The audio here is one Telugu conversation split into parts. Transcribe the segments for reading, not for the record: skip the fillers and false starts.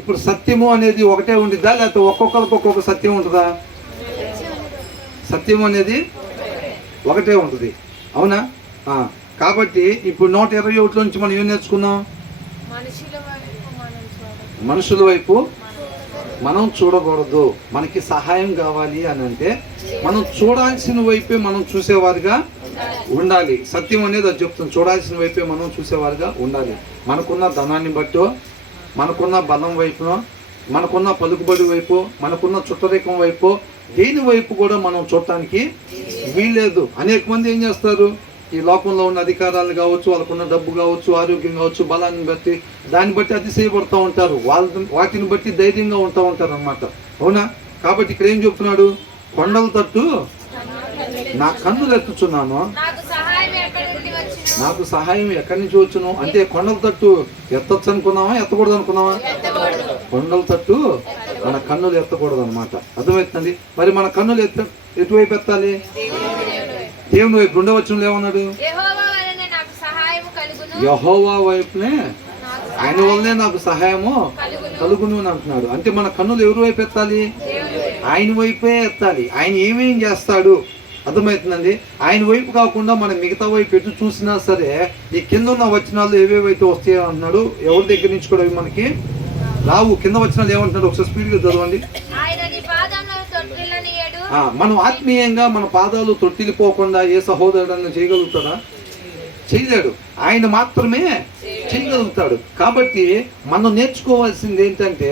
ఇప్పుడు సత్యము అనేది ఒకటే ఉండిద్దా, లేకపోతే ఒక్కొక్కరికి ఒక్కొక్క సత్యం ఉంటుందా? సత్యం అనేది ఒకటే ఉంటుంది, అవునా? కాబట్టి ఇప్పుడు 121 నుంచి మనం ఏం నేర్చుకున్నాం? మనుషుల వైపు మనం చూడకూడదు. మనకి సహాయం కావాలి అని అంటే మనం చూడాల్సిన వైపే మనం చూసేవారుగా ఉండాలి. సత్యం అనేది అది చెప్తుంది, చూడాల్సిన వైపే మనం చూసేవారుగా ఉండాలి. మనకున్న ధనాన్ని బట్టో, మనకున్న బలం వైపునో, మనకున్న పలుకుబడి వైపు, మనకున్న చుట్టరికం వైపు, దేని వైపు కూడా మనం చూడటానికి వీల్లేదు. అనేక మంది ఏం చేస్తారు, ఈ లోకంలో ఉన్న అధికారాలు కావచ్చు, వాళ్ళకున్న డబ్బు కావచ్చు, ఆరోగ్యం కావచ్చు, బలాన్ని బట్టి దాన్ని బట్టి అతిశయపడుతూ ఉంటారు. వాటిని బట్టి ధైర్యంగా ఉంటూ ఉంటారు అన్నమాట, అవునా? కాబట్టి ఇక్కడ ఏం చెప్తున్నాడు? కొండల తట్టు నా కన్నులు ఎత్తుచున్నాను, నాకు సహాయం ఎక్కడి నుంచి వచ్చును అంటే కొండల తట్టు ఎత్తొచ్చు అనుకున్నావా, ఎత్తకూడదు అనుకున్నావా? కొండల తట్టు మన కన్నులు ఎత్తకూడదు అనమాట. అర్థమవుతుంది? మరి మన కన్నులు ఎటువైపు ఎత్తాలి? దేవుని వైపు. 2వ వచనంలో ఏమన్నాడు? యెహోవా వైపునే, ఆయన వల్లనే నాకు సహాయము కలుగును అని అంటున్నాడు. అంటే మన కన్నులు ఎవరి వైపు ఎత్తాలి? ఆయన వైపే ఎత్తాలి. ఆయన ఏమేం చేస్తాడు అర్థమవుతుందండి. ఆయన వైపు కాకుండా మనం మిగతా వైపు ఎటు చూసినా సరే ఈ కింద ఉన్న వచనాలు ఏవేవైతే వస్తాయో అంటున్నాడు, ఎవరి దగ్గర నుంచి కూడా మనకి రావు. కింద వచనాలు ఏమంటున్నాడు ఒకసారి స్పీడ్గా చదవండి. మనం ఆత్మీయంగా మన పాదాలు తొట్టిల్లిపోకుండా ఏ సహోదరుడన్నా చేయగలుగుతాడా? చేయలేడు. ఆయన మాత్రమే చేయగలుగుతాడు. కాబట్టి మనం నేర్చుకోవాల్సింది ఏంటంటే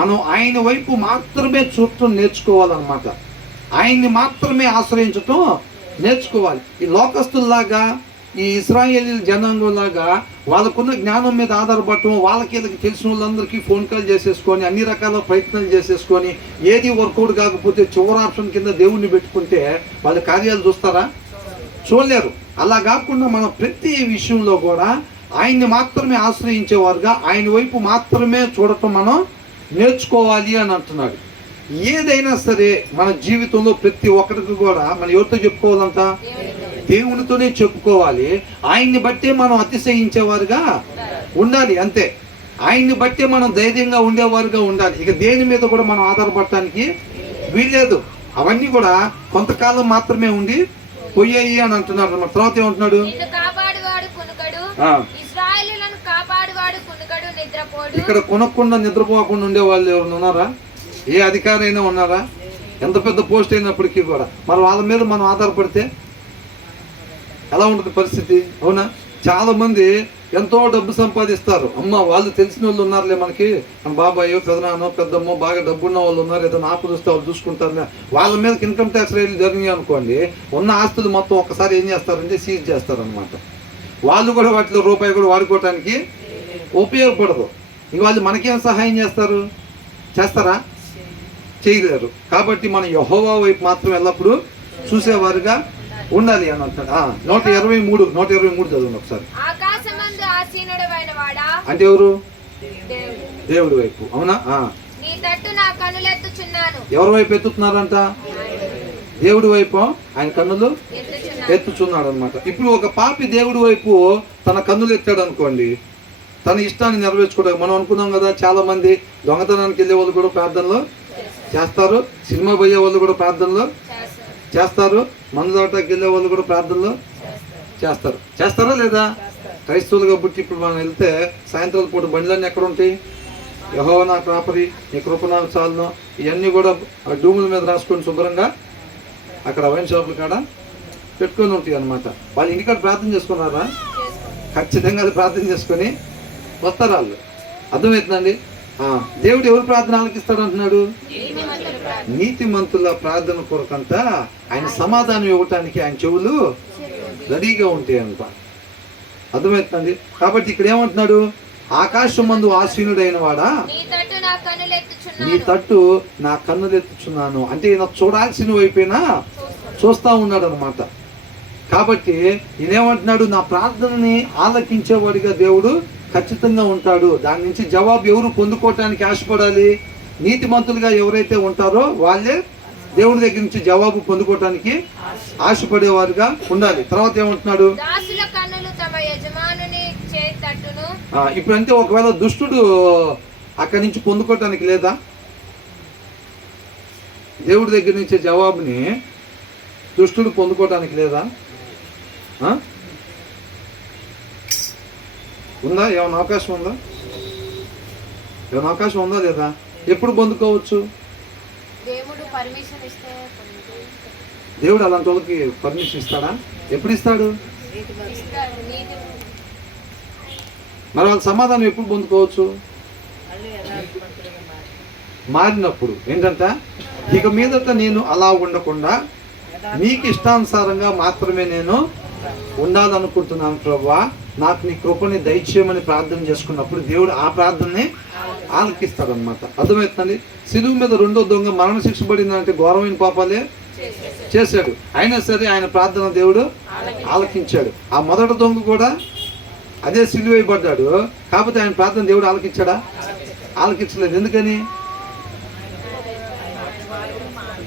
మనం ఆయన వైపు మాత్రమే చూడటం నేర్చుకోవాలన్నమాట. ఆయన్ని మాత్రమే ఆశ్రయించటం నేర్చుకోవాలి. ఈ లోకస్తుల్లాగా, ఈ ఇశ్రాయేలీల జనాంగంలాగా వాళ్ళకున్న జ్ఞానం మీద ఆధారపడటం, వాళ్ళకి తెలిసిన వాళ్ళందరికీ ఫోన్ కాల్ చేసేసుకొని అన్ని రకాల ప్రయత్నాలు చేసేసుకొని ఏది వర్కౌట్ కాకపోతే చివరి ఆప్షన్ కింద దేవుణ్ణి పెట్టుకుంటే వాళ్ళ కార్యాలు చూస్తారా? చూడలేరు. అలా కాకుండా మనం ప్రతి విషయంలో కూడా ఆయన్ని మాత్రమే ఆశ్రయించేవారుగా ఆయన వైపు మాత్రమే చూడటం మనం నేర్చుకోవాలి అని అంటున్నాడు. ఏదైనా సరే మన జీవితంలో ప్రతి ఒక్కరికి కూడా మనం ఎవరితో చెప్పుకోవాలంట? దేవునితోనే చెప్పుకోవాలి. ఆయన్ని బట్టే మనం అతిశయించేవారుగా ఉండాలి, అంతే. ఆయన్ని బట్టే మనం ధైర్యంగా ఉండేవారుగా ఉండాలి. ఇక దేని మీద కూడా మనం ఆధారపడటానికి వీల్లేదు. అవన్నీ కూడా కొంతకాలం మాత్రమే ఉండి పోయాయి అని అంటున్నారు అన్నమాట. తర్వాత ఏమంటున్నాడు? ఇక్కడ కొనకుండా నిద్రపోకుండా ఉండే వాళ్ళు ఎవరు ఉన్నారా? ఏ అధికారి అయినా ఉన్నారా? ఎంత పెద్ద పోస్ట్ అయినప్పటికీ కూడా మరి వాళ్ళ మీద మనం ఆధారపడితే ఎలా ఉంటుంది పరిస్థితి, అవునా? చాలా మంది ఎంతో డబ్బు సంపాదిస్తారు. అమ్మ వాళ్ళు తెలిసిన వాళ్ళు ఉన్నారులే మనకి, మన బాబాయో, పెదనాన్నో, పెద్దమ్మో బాగా డబ్బున్న వాళ్ళు ఉన్నారు, ఏదైనా ఆపు చూస్తే వాళ్ళు చూసుకుంటారు. వాళ్ళ మీద ఇన్కమ్ ట్యాక్స్ రేట్లు జరిగినాయి అనుకోండి, ఉన్న ఆస్తులు మొత్తం ఒక్కసారి ఏం చేస్తారంటే సీజ్ చేస్తారనమాట. వాళ్ళు కూడా వాటిలో రూపాయి కూడా వాడుకోవటానికి ఉపయోగపడదు. ఇక వాళ్ళు మనకేం సహాయం చేస్తారు? చేస్తారా? చేయలేరు. కాబట్టి మనం యెహోవా వైపు మాత్రం ఎల్లప్పుడూ చూసేవారుగా ఉండాలి అని అంటాడు. 123 చదవండి ఒకసారి. అంటే ఎవరు? దేవుడి వైపు, అవునా? ఎవరి వైపు ఎత్తుతున్నారంట? దేవుడి వైపు ఆయన కన్నులు ఎత్తుచున్నాడు అనమాట. ఇప్పుడు ఒక పాపి దేవుడి వైపు తన కన్నులు ఎత్తాడు అనుకోండి, తన ఇష్టాన్ని నెరవేర్చుకోవడానికి. మనం అనుకున్నాం కదా, చాలా మంది దొంగతనానికి వెళ్ళే వాళ్ళు కూడా ప్రార్థనలో చేస్తారు, సినిమా పోయే వాళ్ళు కూడా ప్రార్థనలో చేస్తారు, మందు దాటాకి వెళ్ళే వాళ్ళు కూడా ప్రార్థనలో చేస్తారు. చేస్తారా లేదా? క్రైస్తవులుగా పుట్టి ఇప్పుడు మనం వెళ్తే సాయంత్రాల పూట బండ్లన్నీ ఎక్కడ ఉంటాయి? యెహోవా నా కాపరి, నీ కృప నాకు చాలును, ఇవన్నీ కూడా డూముల మీద రాసుకొని శుభ్రంగా అక్కడ వైన్ షాపుల కాడ పెట్టుకొని ఉంటాయి అనమాట. వాళ్ళు ఇంటికాడ ప్రార్థన చేసుకున్నారా? ఖచ్చితంగా అది ప్రార్థన చేసుకొని వస్తారు వాళ్ళు. అర్థమవుతుందండి? దేవుడు ఎవరు ప్రార్థన ఆలకిస్తాడు అంటున్నాడు? నీతిమంతుల ప్రార్థన కొరకంతా ఆయన సమాధానం ఇవ్వటానికి ఆయన చెవులు రెడీగా ఉంటాయి అంట. అర్థమవుతుంది? కాబట్టి ఇక్కడ ఏమంటున్నాడు? ఆకాశం మందు ఆసీనుడైన వాడా, నీ తట్టు నా కన్నులు ఎత్తుచున్నాను. అంటే ఈయన చూడాల్సిన వైపైనా చూస్తా ఉన్నాడు అనమాట. కాబట్టి ఈయనేమంటున్నాడు? నా ప్రార్థనని ఆలకించేవాడిగా దేవుడు ఖచ్చితంగా ఉంటాడు. దాని నుంచి జవాబు ఎవరు పొందుకోవటానికి ఆశపడాలి? నీతిమంతులుగా ఎవరైతే ఉంటారో వాళ్ళే దేవుడి దగ్గర నుంచి జవాబు పొందుకోవటానికి ఆశపడేవారుగా ఉండాలి. తర్వాత ఏమంటున్నాడు? ఇప్పుడు అంటే ఒకవేళ దుష్టుడు అక్కడి నుంచి పొందుకోవటానికి లేదా? దేవుడి దగ్గర నుంచి జవాబుని దుష్టుడు పొందుకోవటానికి లేదా? ఉందా? ఏమైనా అవకాశం ఉందా? ఏమైనా అవకాశం ఉందా లేదా? ఎప్పుడు పొందుకోవచ్చు? దేవుడు అలాంటి వాళ్ళకి పర్మిషన్ ఇస్తాడా? ఎప్పుడు ఇస్తాడు? మరి వాళ్ళ సమాధానం ఎప్పుడు పొందుకోవచ్చు? మారినప్పుడు. ఏంటంట? ఇక మీదట నేను అలా ఉండకుండా నీకు ఇష్టానుసారంగా మాత్రమే నేను ఉండాలనుకుంటున్నాను ప్రభువా, నాకు నీ కృపని దయచేయమని ప్రార్థన చేసుకున్నప్పుడు దేవుడు ఆ ప్రార్థనని ఆలకిస్తాడనమాట. అర్థమవుతుందండి? సిలువ మీద రెండో దొంగ మరణ శిక్ష పడిందంటే ఘోరమైన పాపాలే చేశాడు, అయినా సరే ఆయన ప్రార్థన దేవుడు ఆలకించాడు. ఆ మొదటి దొంగ కూడా అదే సిలువ వేయబడ్డాడు, కాకపోతే ఆయన ప్రార్థన దేవుడు ఆలకించాడా? ఆలకించలేదు. ఎందుకని?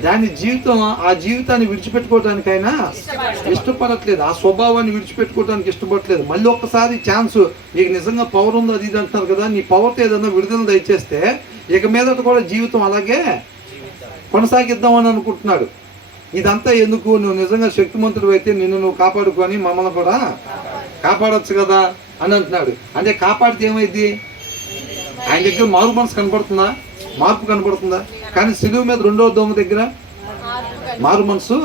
దాని జీవితం, ఆ జీవితాన్ని విడిచిపెట్టుకోవటానికి ఆయన ఇష్టపడట్లేదు, ఆ స్వభావాన్ని విడిచిపెట్టుకోవడానికి ఇష్టపడట్లేదు. మళ్ళీ ఒక్కసారి ఛాన్స్, నీకు నిజంగా పవర్ ఉంది అది ఇది అంటున్నారు కదా, నీ పవర్తో ఏదన్నా విడుదల దయచేస్తే ఇక మీదట కూడా జీవితం అలాగే కొనసాగిద్దామని అనుకుంటున్నాడు. ఇదంతా ఎందుకు? నువ్వు నిజంగా శక్తిమంతుడు అయితే నిన్ను నువ్వు కాపాడుకొని మమ్మల్ని కూడా కాపాడొచ్చు కదా అని అంటున్నాడు. అంటే కాపాడితే ఏమైంది? ఆయన దగ్గర మారు మనసు కనపడుతుందా? మార్పు కనపడుతుందా? కానీ సిలువ మీద రెండో దొంగ దగ్గర మారు మనసు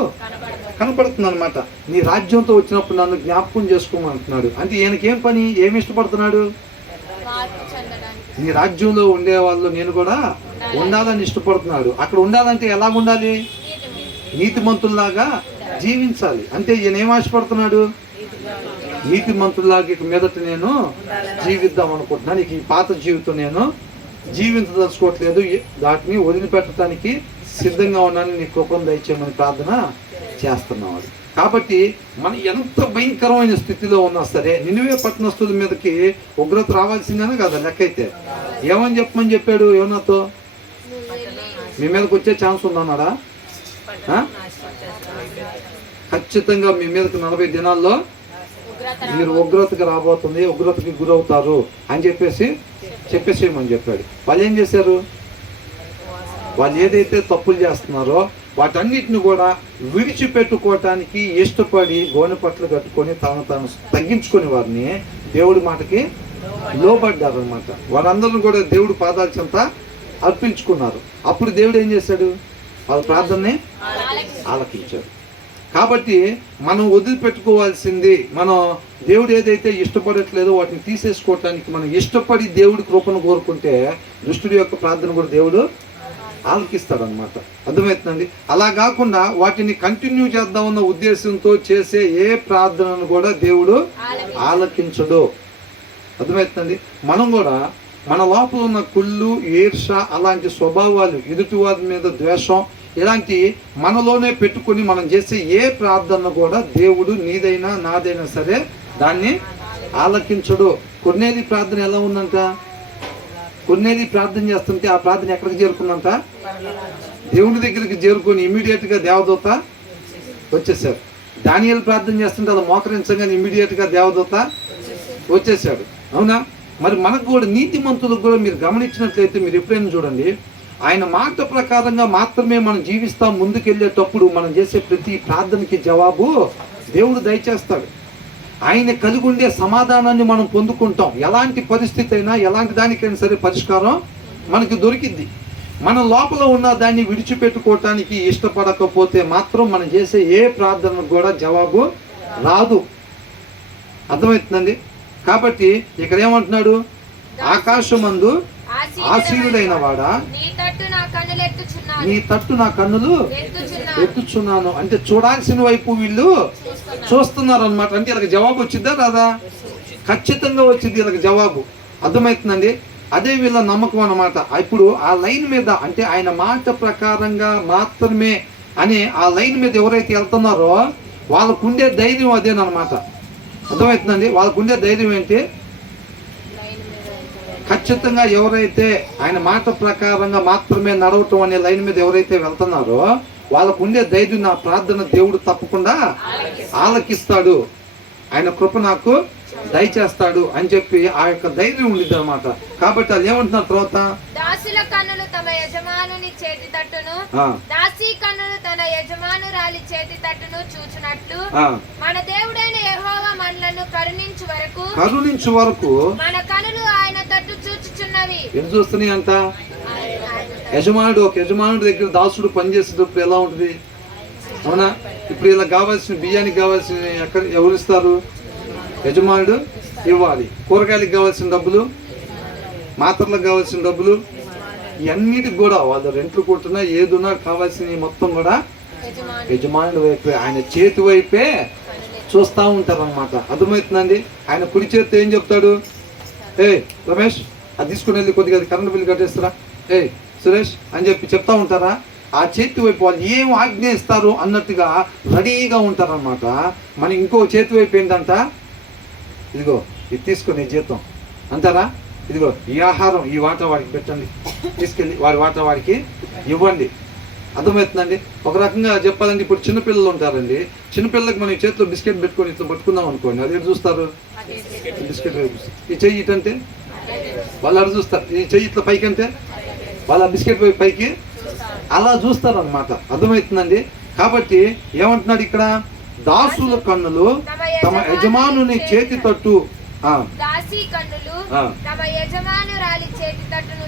కనపడుతుంది అనమాట. నీ రాజ్యంతో వచ్చినప్పుడు నన్ను జ్ఞాపకం చేసుకోమంటున్నాడు. అంటే ఈయనకేం పని? ఏమి ఇష్టపడుతున్నాడు? నీ రాజ్యంలో ఉండే వాళ్ళు నేను కూడా ఉండాలని ఇష్టపడుతున్నాడు. అక్కడ ఉండాలంటే ఎలా ఉండాలి? నీతిమంతుల్లాగా జీవించాలి. అంటే ఈయన ఏం ఆశపడుతున్నాడు? నీతిమంతుల్లాగా ఇక మీదట నేను జీవిద్దాం అనుకుంటున్నాను, ఇక ఈ పాత జీవితం నేను జీవించదలుచుకోవట్లేదు, వాటిని వదిలిపెట్టడానికి సిద్ధంగా ఉన్నాను, నీ కృపను దయచేయమని ప్రార్థన చేస్తున్నాడు. కాబట్టి మనం ఎంత భయంకరమైన స్థితిలో ఉన్నా సరే, నినివే పట్టణస్థుల మీదకి ఉగ్రత రావాల్సిందేనే కదా లెక్క అయితే. ఏమని చెప్పమని చెప్పాడు యోనాతో? మీ మీదకి వచ్చే ఛాన్స్ ఉందన్నాడా? ఖచ్చితంగా మీ మీదకి 40 దినాల్లో మీరు ఉగ్రతకి రాబోతుంది, ఉగ్రతకి గురవుతారు అని చెప్పేసేయమని చెప్పాడు. వాళ్ళు ఏం చేశారు? వాళ్ళు ఏదైతే తప్పులు చేస్తున్నారో వాటన్నిటిని కూడా విడిచిపెట్టుకోవటానికి ఇష్టపడి గోనె పట్లు కట్టుకొని తాను తగ్గించుకుని వారిని దేవుడి మాటకి లోబడ్డారు అనమాట. వారందరూ కూడా దేవుడి పాదాల చెంత అర్పించుకున్నారు. అప్పుడు దేవుడు ఏం చేశాడు? వాళ్ళ ప్రార్థనని ఆలకించాడు. కాబట్టి మనం వదిలిపెట్టుకోవాల్సింది, మనం దేవుడు ఏదైతే ఇష్టపడట్లేదో వాటిని తీసేసుకోవటానికి మనం ఇష్టపడి దేవుడి కృపను కోరుకుంటే దుష్టుడి యొక్క ప్రార్థన కూడా దేవుడు ఆలకిస్తాడనమాట. అర్థమవుతుందండి? అలా కాకుండా వాటిని కంటిన్యూ చేద్దామన్న ఉద్దేశంతో చేసే ఏ ప్రార్థనను కూడా దేవుడు ఆలకించడు. అర్థమవుతుందండి? మనం కూడా మన లోపల ఉన్న కుళ్ళు, ఈర్ష, అలాంటి స్వభావాలు, ఎదుటివారి మీద ద్వేషం, ఇలాంటి మనలోనే పెట్టుకుని మనం చేసే ఏ ప్రార్థన కూడా దేవుడు నీదైనా నాదైనా సరే దాన్ని ఆలకించడు. కొన్నేది ప్రార్థన ఎలా ఉందంట? కొన్నేది ప్రార్థన చేస్తుంటే ఆ ప్రార్థన ఎక్కడికి చేరుకుందంట? దేవుని దగ్గరికి చేరుకొని ఇమీడియట్గా దేవదూత వచ్చేసాడు. దానియేలు ప్రార్థన చేస్తుంటే అది మోకరించగానే ఇమీడియట్గా దేవదూత వచ్చేసాడు. అవునా? మరి మనకు కూడా నీతిమంతులకు కూడా మీరు గమనించినట్లయితే, మీరు ఎప్పుడైనా చూడండి, ఆయన మాట ప్రకారంగా మాత్రమే మనం జీవిస్తాం. ముందుకెళ్ళేటప్పుడు మనం చేసే ప్రతి ప్రార్థనకి జవాబు దేవుడు దయచేస్తాడు. ఆయన కలిగి ఉండే సమాధానాన్ని మనం పొందుకుంటాం. ఎలాంటి పరిస్థితి అయినా, ఎలాంటి దానికైనా సరే పరిష్కారం మనకి దొరికింది. మన లోపల ఉన్న దాన్ని విడిచిపెట్టుకోవటానికి ఇష్టపడకపోతే మాత్రం మనం చేసే ఏ ప్రార్థనకు కూడా జవాబు రాదు. అర్థమవుతుందండి? కాబట్టి ఇక్కడ ఏమంటున్నాడు? ఆకాశమందు ఆశీనుడైన వాడా, నీ తట్టు నా కన్నులు ఎత్తుచున్నాను. అంటే చూడాల్సిన వైపు వీళ్ళు చూస్తున్నారు అనమాట. అంటే వీళ్ళకి జవాబు వచ్చిద్దా రాదా? ఖచ్చితంగా వచ్చింది వీళ్ళకి జవాబు. అర్థమవుతుందండి? అదే వీళ్ళ నమ్మకం అన్నమాట. ఇప్పుడు ఆ లైన్ మీద, అంటే ఆయన మాట ప్రకారంగా మాత్రమే అనే ఆ లైన్ మీద ఎవరైతే వెళ్తున్నారో వాళ్ళకుండే ధైర్యం అదేనమాట. అర్థమవుతుందండి? వాళ్ళకుండే ధైర్యం ఏంటి? ఖచ్చితంగా ఎవరైతే ఆయన మాట ప్రకారంగా మాత్రమే నడవటం అనే లైన్ మీద ఎవరైతే వెళ్తున్నారో వాళ్ళకు ఉండే ధైర్యం, నా ప్రార్థన దేవుడు తప్పకుండా ఆలకిస్తాడు, ఆయన కృప నాకు దయచేస్తాడు అని చెప్పి ఆ యొక్క ధైర్యం ఉండిద్ది అనమాట. కాబట్టి అది ఏమంటున్నారు తర్వాత, దాసుల కన్నులు తమ యజమానుని చేతి తట్టును, దాసి కన్నులు తన యజమానురాలి చేతి తట్టును చూచునట్లు మన దేవుడైన యెహోవా మనలను కరుణించు వరకు మన కన్నులు ఆయన తట్టు చూచుచున్నవి. ఏం చూస్తున్నాయి అంట? ఒక యజమానుడి దగ్గర దాసుడు పనిచేసేటప్పుడు ఎలా ఉంటుంది? అవునా? ఇప్పుడు ఇలా కావాల్సిన బియ్యానికి కావాల్సిన ఎవరు ఇస్తారు? యజమానుడు ఇవ్వాలి. కూరగాయలకు కావాల్సిన డబ్బులు, మాత్రలకు కావాల్సిన డబ్బులు, ఇవన్నిటికి కూడా వాళ్ళు రెంట్లు కొట్టినా ఏదున్నా కావాల్సిన మొత్తం కూడా యజమానుడి వైపే, ఆయన చేతి వైపే చూస్తూ ఉంటారు అనమాట. అర్థమవుతుందండి? ఆయన కుడి చేతితో ఏం చెప్తాడు? రమేష్ అది తీసుకుని వెళ్ళి కొద్దిగా కరెంట్ బిల్లు కట్టేస్తారా, సురేష్ అని చెప్పి చెప్తా ఉంటారా? ఆ చేతి వైపు వాళ్ళు ఏం ఆజ్ఞ ఇస్తారు అన్నట్టుగా రెడీగా ఉంటారనమాట. మన ఇంకో చేతి వైపు ఏంటంట, ఇదిగో ఇది తీసుకుని జీతం అంటారా, ఇదిగో ఈ ఆహారం ఈ వాటా వాడికి పెట్టండి, తీసుకెళ్ళి వాడి వాటా వాడికి ఇవ్వండి. అర్థమవుతుందండి? ఒక రకంగా చెప్పాలంటే ఇప్పుడు చిన్నపిల్లలు ఉంటారండి, చిన్నపిల్లలకు మనం చేతిలో బిస్కెట్ పెట్టుకొని ఇట్లా పట్టుకుందాం అనుకోండి, అది చూస్తారు బిస్కెట్ ఈ చెయ్యి ఇటంటే వాళ్ళు అటు చూస్తారు, ఈ చెయ్యి ఇట్లా పైకి అంటే వాళ్ళు ఆ బిస్కెట్ పైకి అలా చూస్తారు అనమాట. అర్థమవుతుందండి? కాబట్టి ఏమంటున్నాడు ఇక్కడ, దాసుల కన్నులు తమ యజమానుని చేతి తట్టు దాసి కన్నులు తమ యజమానురాలి చేతి తట్టును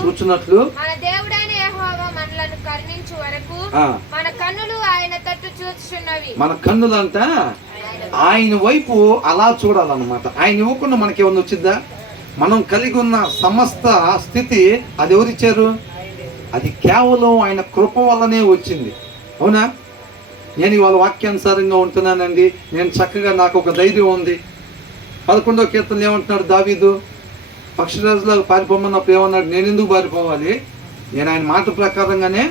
చూచునట్లు మన దేవుడైన యెహోవా మనలను కరుణించు వరకు మన కన్నులు ఆయన తట్టు చూచుచున్నవి. మన కన్నులంట ఆయన వైపు అలా చూడాలన్నమాట. ఆయన ఇవ్వకుండా మనకి ఏమన్నా వచ్చిద్దా? మనం కలిగి ఉన్న సమస్త స్థితి అది ఎవరిచ్చారు? అది కేవలం ఆయన కృప వల్లనే వచ్చింది. అవునా? నేను ఇవాళ వాక్యానుసారంగా ఉంటున్నానండి, నేను చక్కగా నాకు ఒక ధైర్యం ఉంది. 11వ కీర్తనలో ఏమంటున్నాడు దావీదు? పక్షిరాజులాగా పారిపోమన్నప్పుడు ఏమన్నాడు? నేను ఎందుకు పారిపోవాలి? నేను ఆయన మాట ప్రకారంగానే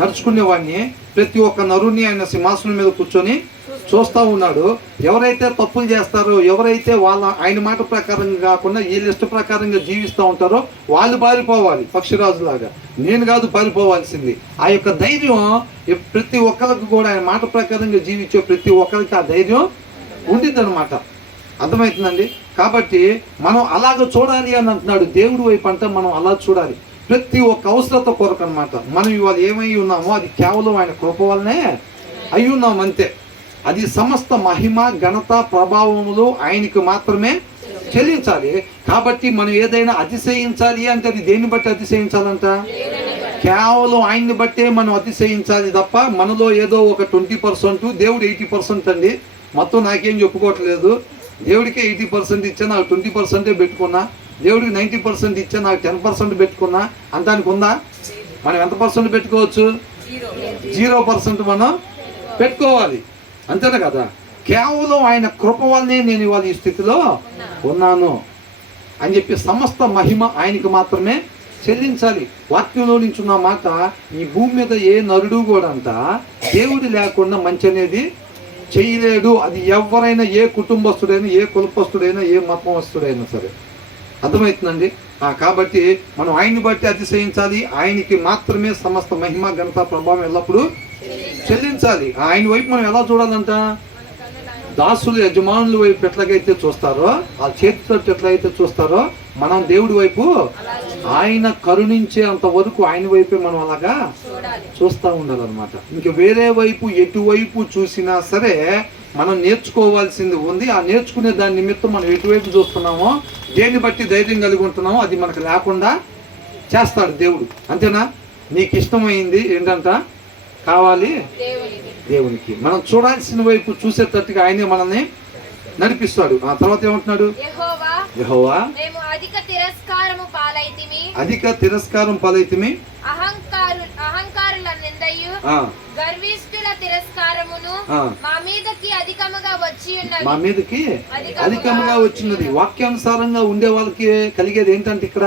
నడుచుకునేవాడిని. ప్రతి ఒక్క నరుని ఆయన సింహాసనం మీద కూర్చొని చూస్తూ ఉన్నాడు. ఎవరైతే తప్పులు చేస్తారో, ఎవరైతే ఆయన మాట ప్రకారంగా కాకుండా వీళ్ళ ఇష్ట ప్రకారంగా జీవిస్తూ ఉంటారో వాళ్ళు పారిపోవాలి పక్షిరాజులాగా. నేను కాదు పారిపోవాల్సింది. ఆ యొక్క ధైర్యం ప్రతి ఒక్కరికి కూడా ఆయన మాట ప్రకారంగా జీవించే ప్రతి ఒక్కరికి ఆ ధైర్యం ఉండిద్ది అనమాట. అర్థమవుతుందండి? కాబట్టి మనం అలాగ చూడాలి అని అంటున్నాడు. దేవుడి వైపు అంటే మనం అలా చూడాలి. ప్రతి ఒక్క అవసరత కొరకు అనమాట. మనం ఇవాళ ఏమై ఉన్నామో అది కేవలం ఆయన కృప వల్లనే అయి ఉన్నాం, అంతే. అది సమస్త మహిమ ఘనత ప్రభావములు ఆయనకు మాత్రమే చెల్లించాలి. కాబట్టి మనం ఏదైనా అతిశయించాలి అంటే అది దేన్ని బట్టి అతిశయించాలంట? కేవలం ఆయన్ని బట్టే మనం అతిశయించాలి తప్ప మనలో ఏదో ఒక 20%, దేవుడు 80% అండి. మొత్తం నాకేం చెప్పుకోవట్లేదు. దేవుడికే 80% ఇచ్చా, నాకు 20% పెట్టుకున్నా. దేవుడికి 90% ఇచ్చా, నాకు 10% పెట్టుకున్నా అంతానికి ఉందా? మనం ఎంత పర్సెంట్ పెట్టుకోవచ్చు? 0% మనం పెట్టుకోవాలి, అంతేనా కదా? కేవలం ఆయన కృప వల్లనే నేను ఇవాళ ఈ స్థితిలో ఉన్నాను అని చెప్పి సమస్త మహిమ ఆయనకు మాత్రమే చెల్లించాలి. వాక్యంలో నుంచి ఉన్న మాట, ఈ భూమి మీద ఏ నరుడు కూడా అంట దేవుడు లేకుండా మంచి అనేది చేయలేడు. అది ఎవరైనా, ఏ కుటుంబస్తుడైనా, ఏ కులపస్తుడైనా, ఏ మతమస్తుడైనా సరే. అర్థమవుతుందండి? కాబట్టి మనం ఆయన్ని బట్టి అతిశయించాలి. ఆయనకి మాత్రమే సమస్త మహిమ ఘనత ప్రభావం ఎల్లప్పుడూ చెల్లించాలి. ఆయన వైపు మనం ఎలా చూడాలంట? దాసులు యజమానుల వైపు ఎట్లాగైతే చూస్తారో, ఆ చేతితో ఎట్లయితే చూస్తారో, మనం దేవుడి వైపు ఆయన కరుణించే అంత వరకు ఆయన వైపే మనం అలాగా చూస్తూ ఉండాలన్నమాట. ఇంక వేరే వైపు ఎటువైపు చూసినా సరే మనం నేర్చుకోవాల్సింది ఉంది. ఆ నేర్చుకునే దాని నిమిత్తం మనం ఎటువైపు చూస్తున్నామో, దేన్ని బట్టి ధైర్యం కలిగి ఉంటున్నామో అది మనకు లేకుండా చేస్తాడు దేవుడు. అంతేనా? నీకు ఇష్టమైంది ఏంటంట కావాలి దేవునికి. మనం చూడాల్సిన వైపు చూసేటట్టుగా ఆయనే మనల్ని నడిపిస్తాడు. ఆ తర్వాత ఏమంటున్నాడు? యెహోవా అధిక తిరస్కారం పాలైతిమి, అహంకారుల నిందయు గర్విష్ఠుల తిరస్కారమును మా మీదకి అధికముగా వచ్చినది. వాక్యానుసారంగా ఉండే వాళ్ళకి కలిగేది ఏంటంటే ఇక్కడ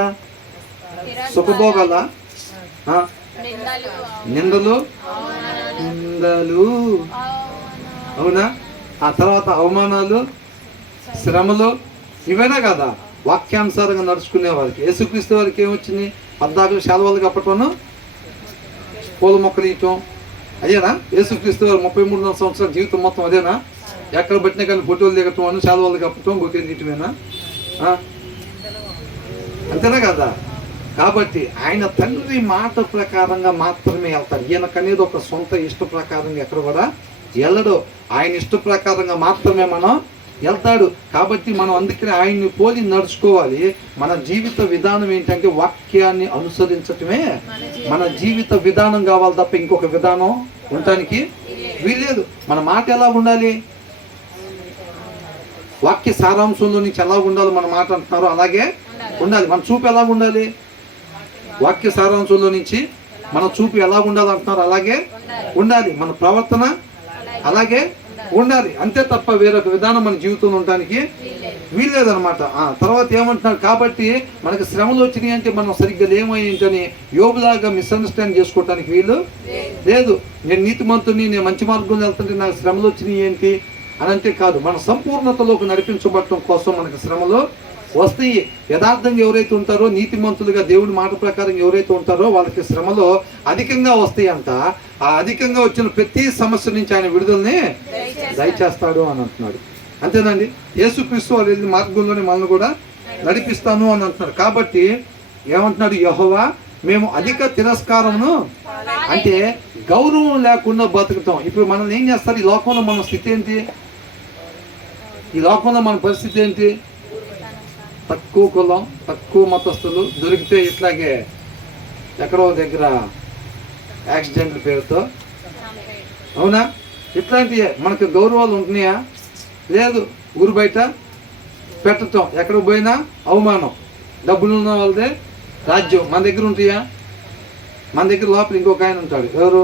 సుఖభోగాల, నిందలు, అవునా? ఆ తర్వాత అవమానాలు, శ్రమలు, ఇవేనా కదా వాక్యానుసారంగా నడుచుకునే వారికి. యేసుక్రీస్తు వారికి ఏమొచ్చింది? 14 శాలువాలు కప్పటం, పూల మొక్కలు ఇయటం, అదేనా? యేసుక్రీస్తు వారు 33 సంవత్సరాల జీవితం మొత్తం అదేనా? ఎక్కడ పట్టినా కానీ ఫోటోలు దిగటం, శాలువాలు కప్పటం, బొకేలు తీయటమేనా? అంతేనా కదా? కాబట్టి ఆయన తండ్రి మాట ప్రకారంగా మాత్రమే వెళ్తాడు. ఈయనకనేది ఒక సొంత ఇష్ట ప్రకారంగా ఎక్కడ కూడా వెళ్ళడు. ఆయన ఇష్ట ప్రకారంగా మాత్రమే మనం వెళ్తాడు. కాబట్టి మనం అందుకని ఆయన్ని పోలి నడుచుకోవాలి. మన జీవిత విధానం ఏంటంటే వాక్యాన్ని అనుసరించటమే మన జీవిత విధానం కావాలి తప్ప ఇంకొక విధానం ఉండటానికి వీల్లేదు. మన మాట ఎలా ఉండాలి? వాక్య సారాంశంలో నుంచి ఎలా ఉండాలి మన మాట అంటున్నారు అలాగే ఉండాలి. మన చూపు ఎలా ఉండాలి? వాక్య సారాంశంలో నుంచి మన చూపు ఎలా ఉండాలి అంటున్నారు అలాగే ఉండాలి. మన ప్రవర్తన అలాగే ఉండాలి. అంతే తప్ప వేరొక విధానం మన జీవితంలో ఉండడానికి వీల్లేదనమాట. తర్వాత ఏమంటున్నారు? కాబట్టి మనకి శ్రమలు వచ్చినాయి అంటే మనం సరిగ్గా లేమేంటని యోబులాగా మిస్అండర్స్టాండ్ చేసుకోవటానికి వీలు లేదు. నేను నీతిమంతుని, నేను మంచి మార్గంలో వెళ్తుంటే నాకు శ్రమలు వచ్చినాయి ఏంటి అని అంటే కాదు. మన సంపూర్ణతలోకి నడిపించబడటం కోసం మనకు శ్రమలు వస్తాయి. యథార్థంగా ఎవరైతే ఉంటారో, నీతిమంతులుగా దేవుడి మాట ప్రకారం ఎవరైతే ఉంటారో వాళ్ళకి శ్రమలు అధికంగా వస్తాయి అంట. ఆ అధికంగా వచ్చిన ప్రతి సమస్య నుంచి ఆయన విడుదలని దయచేస్తాడు అని అంటున్నాడు. అంతేనండి. యేసుక్రీస్తు వారు వెళ్ళిన మార్గంలోనే మనల్ని కూడా నడిపిస్తాను అని అంటున్నాడు. కాబట్టి ఏమంటున్నాడు? యెహోవా మేము అధిక తిరస్కారమును అంటే గౌరవం లేకుండా బతుకుతాం. ఇప్పుడు మనల్ని ఏం చేస్తారు? ఈ లోకంలో మన స్థితి ఏంటి? ఈ లోకంలో మన పరిస్థితి ఏంటి? తక్కువ కులం, తక్కువ మతస్థులు దొరికితే ఇట్లాగే ఎక్కడో దగ్గర యాక్సిడెంట్ల పేరుతో, అవునా? ఇట్లాంటివి మనకు గౌరవాలు ఉంటున్నాయా? లేదు. ఊరు బయట పెట్టటం, ఎక్కడ పోయినా అవమానం. డబ్బులు ఉన్న వాళ్ళదే రాజ్యం. మన దగ్గర ఉంటాయా? మన దగ్గర లోపల ఇంకొక ఆయన ఉంటాడు. ఎవరు?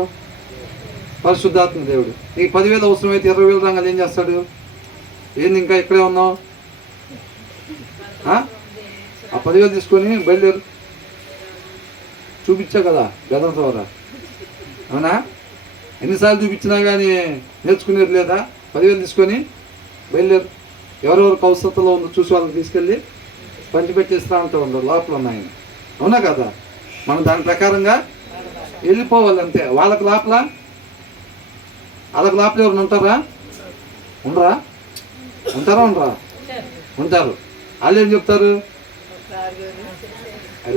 పరిశుద్ధాత్మ దేవుడు. నీకు 10,000 అవసరమైతే 20,000 రంగాలు ఏం చేస్తాడు? ఏంది ఇంకా ఇక్కడే ఉన్నావు? ఆ 10,000 తీసుకొని బయలుదేరు. చూపించా కదా గదం ద్వారా, అవునా? ఎన్నిసార్లు చూపించినా కానీ నేర్చుకునేది లేదా? 10,000 తీసుకొని బయలుదేరు. ఎవరెవరికి అవసరతలో ఉందో చూసి వాళ్ళకి తీసుకెళ్ళి పంచిపెట్టేస్తా అంటూ ఉండరు లోపల ఉన్నాయని, అవునా కదా? మనం దాని ప్రకారంగా వెళ్ళిపోవాలి అంతే. వాళ్ళకి లోపల ఎవరు ఉంటారా? ఉండరా? ఉండరా? ఉంటారు. వాళ్ళు ఏం చెప్తారు?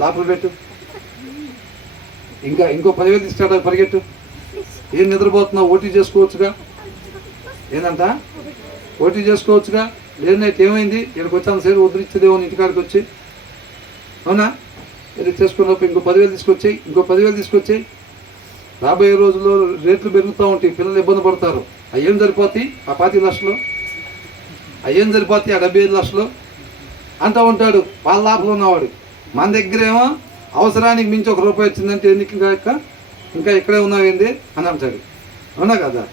లోపల పెట్టు, ఇంకో 10,000 తీసుకుంటా, పరిగెట్టు. ఏం నిద్రపోతున్నావు? ఓటీ చేసుకోవచ్చుగా. ఏందంట? ఓటీ చేసుకోవచ్చుగా. లేదైతే ఏమైంది? ఇక్కడికి వచ్చాను సేరు వదిలిచ్చేదేమో ఇంటికాడికి వచ్చి, అవునా? ఇది చేసుకున్నప్పుడు ఇంకో 10,000 ఇంకో 10,000 తీసుకొచ్చేయి. రాబోయే రోజుల్లో రేట్లు పెరుగుతూ ఉంటాయి, పిల్లలు ఇబ్బంది పడతారు. అయ్యేం సరిపోతాయి ఆ 25 లక్షలు? అయ్యేం సరిపోతాయి ఆ 75 లక్షలు అంటూ ఉంటాడు వాళ్ళ లాభంలో ఉన్నవాడు. మన దగ్గరేమో అవసరానికి మించి ₹1 వచ్చిందంటే ఎందుకు ఇంకా ఇక్కడే ఉన్నావేంది అని అంటాడు, అవునా కదా?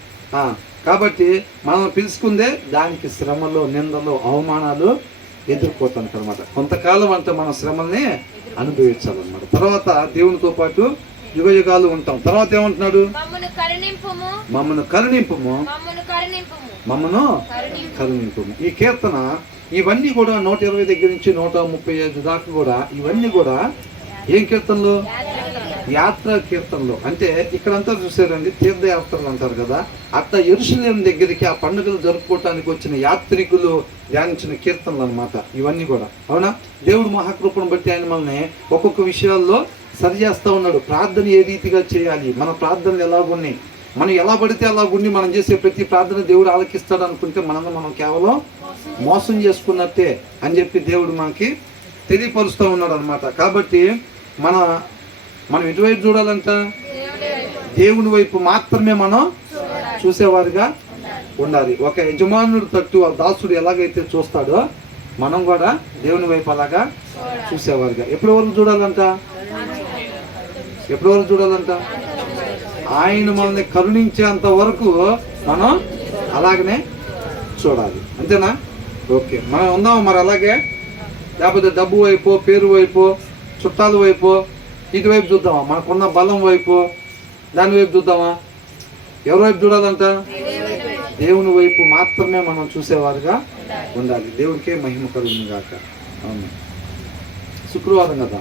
కాబట్టి మనం పిలుచుకుందే దానికి శ్రమలు, నిందలు, అవమానాలు ఎదుర్కోతానికి అనమాట. కొంతకాలం అంటే మన శ్రమల్ని అనుభవించాలన్నమాట. తర్వాత దేవునితో పాటు యుగయుగాలు ఉంటాం. తర్వాత ఏమంటున్నాడు? మమ్మను కరుణింపుము. ఈ కీర్తన ఇవన్నీ కూడా 120 దగ్గర నుంచి 135 దాకా కూడా ఇవన్నీ కూడా ఏం కీర్తనలు? యాత్ర కీర్తనలు. అంటే ఇక్కడంతా చూసారండి, తీర్థయాత్రలు అంటారు కదా. అట్లా యెరూషలేము దగ్గరికి ఆ పండుగలు జరుపుకోవటానికి వచ్చిన యాత్రికులు ధ్యానించిన కీర్తనలు అనమాట ఇవన్నీ కూడా, అవునా? దేవుడు మహాకృపను బట్టి ఆయన మనల్ని ఒక్కొక్క విషయాల్లో సరి చేస్తూ ఉన్నాడు. ప్రార్థన ఏ రీతిగా చేయాలి, మన ప్రార్థనలు ఎలాగున్నాయి, మనం ఎలా పడితే అలాగుండి మనం చేసే ప్రతి ప్రార్థన దేవుడు ఆలకిస్తాడు అనుకుంటే మనం కేవలం మోసం చేసుకున్నట్టే అని చెప్పి దేవుడు మనకి తెలియపరుస్తూ ఉన్నాడు అనమాట. కాబట్టి మనం ఎటువైపు చూడాలంట? దేవుని వైపు మాత్రమే మనం చూసేవారుగా ఉండాలి. ఒక యజమానుడు తట్టు ఆ దాసుడు ఎలాగైతే చూస్తాడో మనం కూడా దేవుని వైపు అలాగా చూసేవారుగా. ఎప్పటి వరకు చూడాలంట? ఆయన మనల్ని కరుణించేంత వరకు మనం అలాగనే చూడాలి. అంతేనా? ఓకే, మనం ఉందాం మరి అలాగే. లేకపోతే డబ్బు వైపు, పేరు వైపు, చుట్టాల వైపు, ఇటువైపు చూద్దామా? మనకున్న బలం వైపు, దాని వైపు చూద్దామా? ఎవరి వైపు చూడాలంట? దేవుని వైపు మాత్రమే మనం చూసేవారుగా ఉండాలి. దేవుడికే మహిమ కలుగును గాక. అవును, శుక్రవారం కదా.